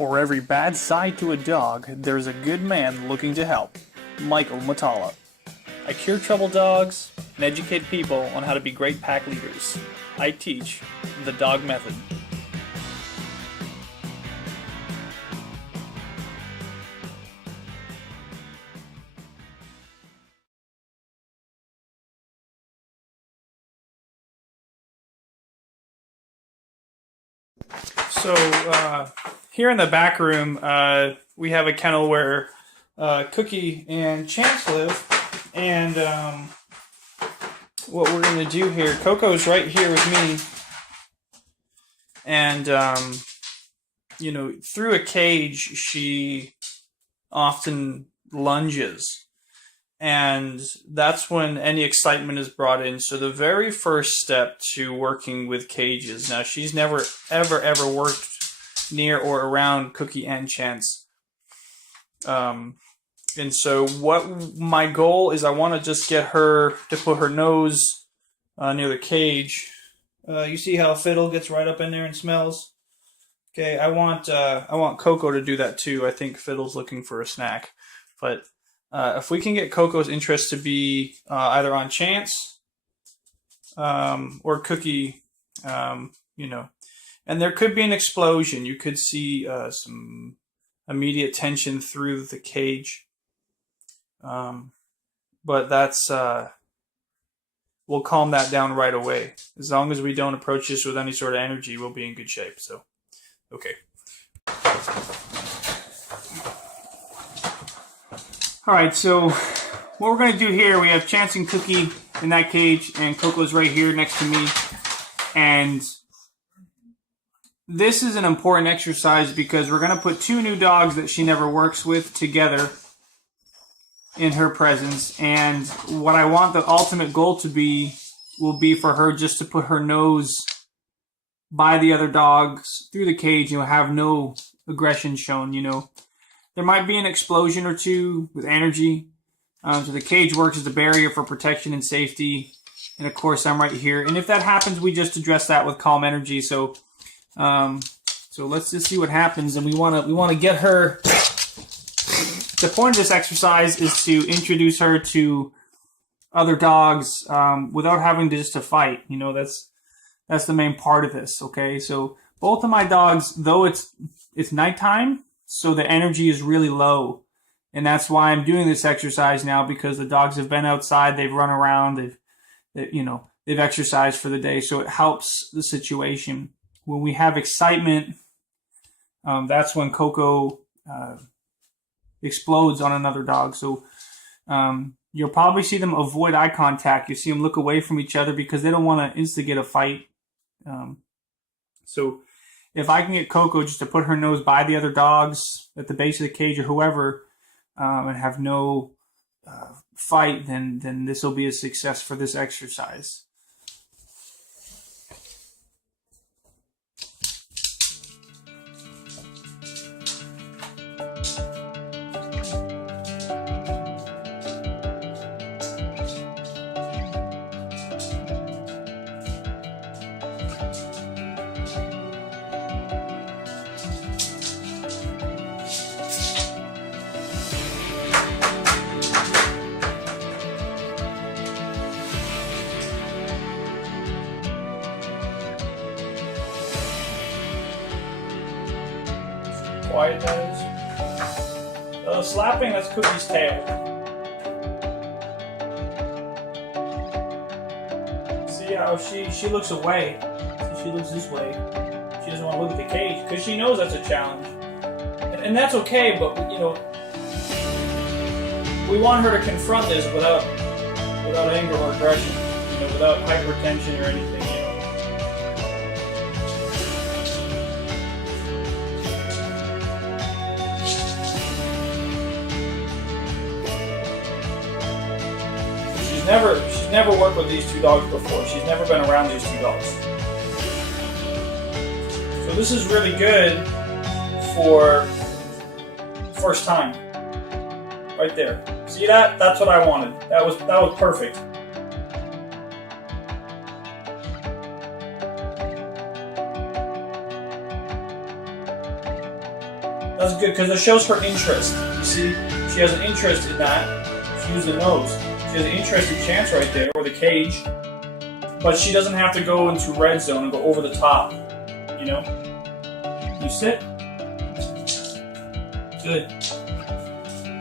For every bad side to a dog, there's a good man looking to help. Michael Matala. I cure troubled dogs and educate people on how to be great pack leaders. I teach the dog method. So here in the back room, we have a kennel where Cookie and Chance live, and what we're going to do here, Coco's right here with me, and you know, through a cage she often lunges, and that's when any excitement is brought in. So the very first step to working with cages, now she's never ever worked near or around Cookie and Chance, and so what my goal is, I want to just get her to put her nose near the cage. You see how Fiddle gets right up in there and smells? Okay, I want Coco to do that too. I think Fiddle's looking for a snack, but if we can get Coco's interest to be either on Chance or Cookie, you know, and there could be an explosion. You could see some immediate tension through the cage, but that's we'll calm that down right away. As long as we don't approach this with any sort of energy, we'll be in good shape. So, okay. Alright, so what we're going to do here, we have Chance and Cookie in that cage, and Coco's right here next to me. And this is an important exercise because we're going to put two new dogs that she never works with together in her presence. And what I want the ultimate goal to be will be for her just to put her nose by the other dogs through the cage, have no aggression shown, There might be an explosion or two with energy. So the cage works as a barrier for protection and safety. And of course, I'm right here. And if that happens, we just address that with calm energy. So let's just see what happens. And we want to get her. The point of this exercise is to introduce her to other dogs without having to just to fight. That's the main part of this. Okay, so both of my dogs, though it's nighttime, so the energy is really low, and that's why I'm doing this exercise now, because the dogs have been outside, they've run around, they've exercised for the day, so it helps the situation. When we have excitement, that's when Coco explodes on another dog. So you'll probably see them avoid eye contact. You see them look away from each other because they don't want to instigate a fight. So if I can get Coco just to put her nose by the other dogs at the base of the cage or whoever, and have no fight, then this will be a success for this exercise. Quiet nose. Slapping, that's Cookie's tail. See how she looks away. See, she looks this way. She doesn't want to look at the cage because she knows that's a challenge. And that's okay, but we want her to confront this without anger or aggression, without hypertension or anything. She's never worked with these two dogs before. She's never been around these two dogs. So this is really good for first time. Right there. See that? That's what I wanted. That was perfect. That's good, because it shows her interest. You see? She has an interest in that. She used the nose. She has an interest in chance right there, or the cage. But she doesn't have to go into red zone and go over the top. You know? You sit. Good.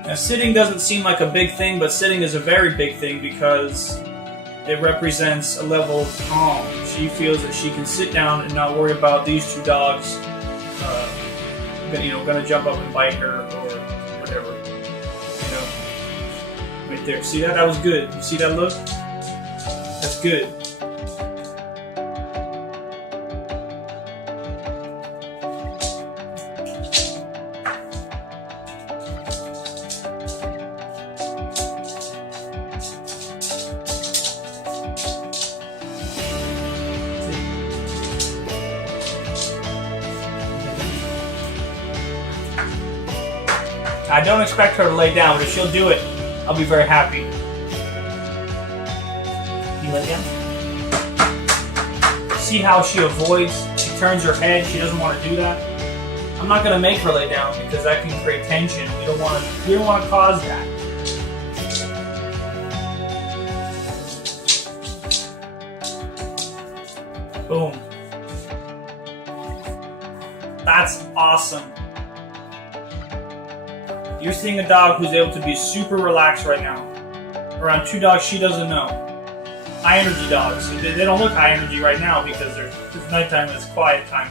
Now, sitting doesn't seem like a big thing, but sitting is a very big thing because it represents a level of calm. She feels that she can sit down and not worry about these two dogs, gonna jump up and bite her or whatever. You know, right there. See that? That was good. You see that look? That's good. I don't expect her to lay down, but if she'll do it, I'll be very happy. You lay down? See how she avoids? She turns her head. She doesn't want to do that. I'm not going to make her lay down because that can create tension. We don't want to cause that. Boom. That's awesome. You're seeing a dog who's able to be super relaxed right now. Around two dogs she doesn't know. High energy dogs. They don't look high energy right now because it's nighttime and it's quiet time.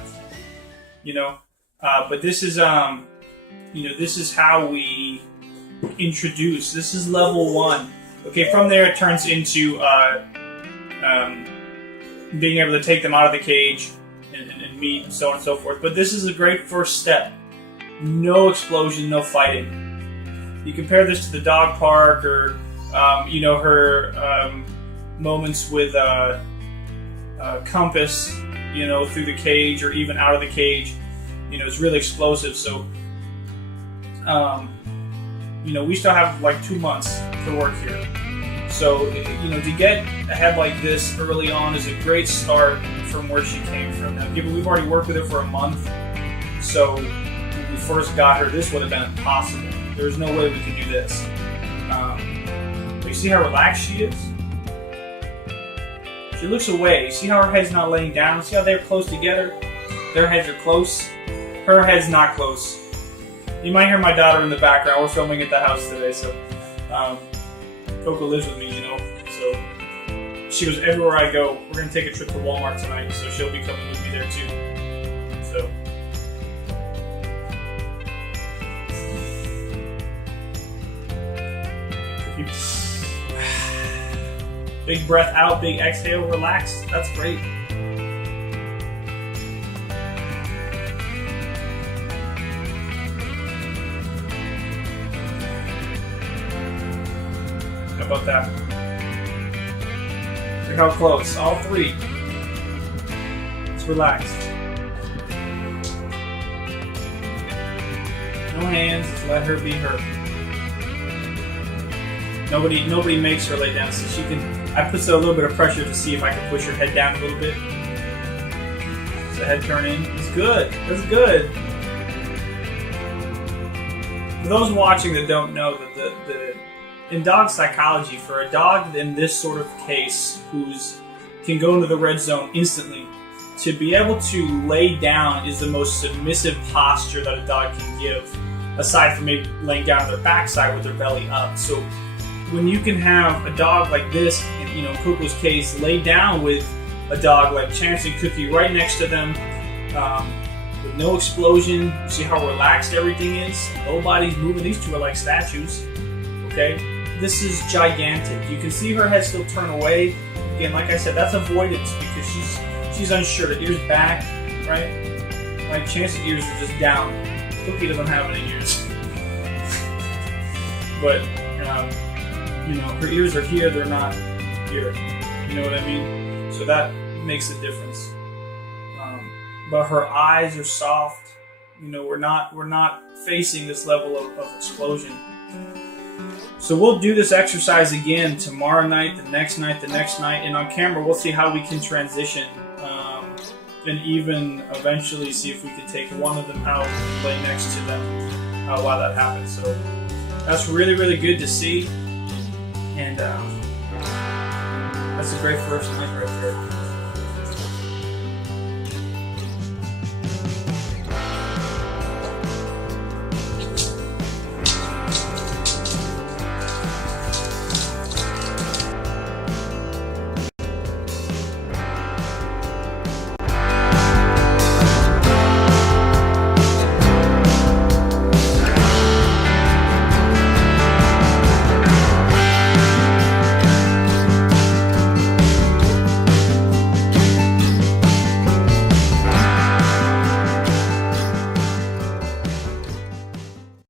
You know? But this is, this is how we introduce. This is level 1. Okay, from there it turns into being able to take them out of the cage and meet and so on and so forth. But this is a great first step. No explosion, no fighting. You compare this to the dog park or, her moments with Compass, through the cage or even out of the cage. It's really explosive. So, we still have like 2 months to work here. So, to get ahead like this early on is a great start from where she came from. Now, given we've already worked with her for a month, so when we first got her, this would have been impossible. There's no way we could do this. But you see how relaxed she is? She looks away. You see how her head's not laying down? See how they're close together? Their heads are close. Her head's not close. You might hear my daughter in the background. We're filming at the house today, so Coco lives with me, so she goes everywhere I go. We're going to take a trip to Walmart tonight, so she'll be coming with me there too. So big breath out, big exhale, relax. That's great. How about that? Look how close. All three. It's relaxed. No hands. Just let her be her. Nobody makes her lay down, so she can. I put a little bit of pressure to see if I can push her head down a little bit. So head turn in. It's good. That's good. For those watching that don't know, that in dog psychology, for a dog in this sort of case can go into the red zone instantly, to be able to lay down is the most submissive posture that a dog can give, aside from maybe laying down on their backside with their belly up. So when you can have a dog like this, in Coco's case, lay down with a dog like Chance and Cookie right next to them, with no explosion. See how relaxed everything is? Nobody's moving. These two are like statues. Okay? This is gigantic. You can see her head still turn away. Again, like I said, that's avoidance because she's unsure. The ears back, right? Like Chance's ears are just down. Cookie doesn't have any ears. But her ears are here, they're not here. You know what I mean? So that makes a difference. But her eyes are soft. We're not facing this level of explosion. So we'll do this exercise again tomorrow night, the next night, and on camera we'll see how we can transition, and even eventually see if we can take one of them out and play next to them. why that happened. So that's really, really good to see, and that's a great first link right there.